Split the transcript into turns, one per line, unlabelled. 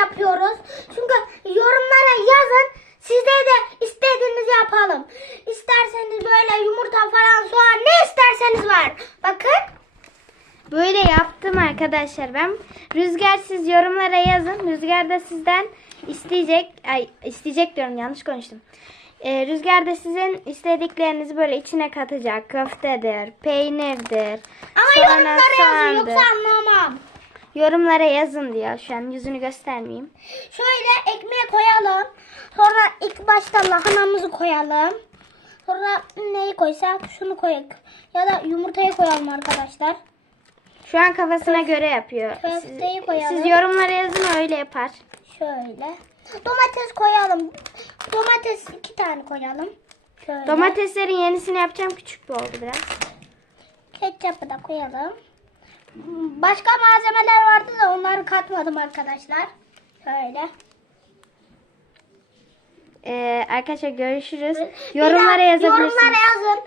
yapıyoruz. Çünkü yorumlara yazın. Size de istediğinizi yapalım. İsterseniz böyle yumurta falan soğan ne isterseniz var. Bakın.
Böyle yaptım arkadaşlar ben. Rüzgar siz yorumlara yazın. Rüzgar da sizden isteyecek. Ay isteyecek diyorum yanlış konuştum. Ee, Rüzgar da sizin istediklerinizi böyle içine katacak. Köftedir, peynirdir.
Ama yorumlara yazın yoksa anlamam.
Yorumlara yazın diyor. Şu an yüzünü göstermeyeyim.
Şöyle ekmeği koyalım. Sonra ilk başta lahanamızı koyalım. Sonra neyi koysak şunu koyak. Ya da yumurtayı koyalım arkadaşlar.
Şu an kafasına göre yapıyor.
köfteyi
Siz,
koyalım.
siz yorumlara yazın öyle yapar.
Şöyle. Domates koyalım. Domates iki tane koyalım. Şöyle.
Domateslerin yenisini yapacağım. Küçük bir oldu biraz.
Ketçapı da koyalım. Başka malzemeler vardı da onları katmadım arkadaşlar. Şöyle.
Ee, arkadaşlar görüşürüz.
Bir
Yorumlara yazabilirsiniz.
Yorumlara yazın.